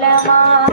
Lama.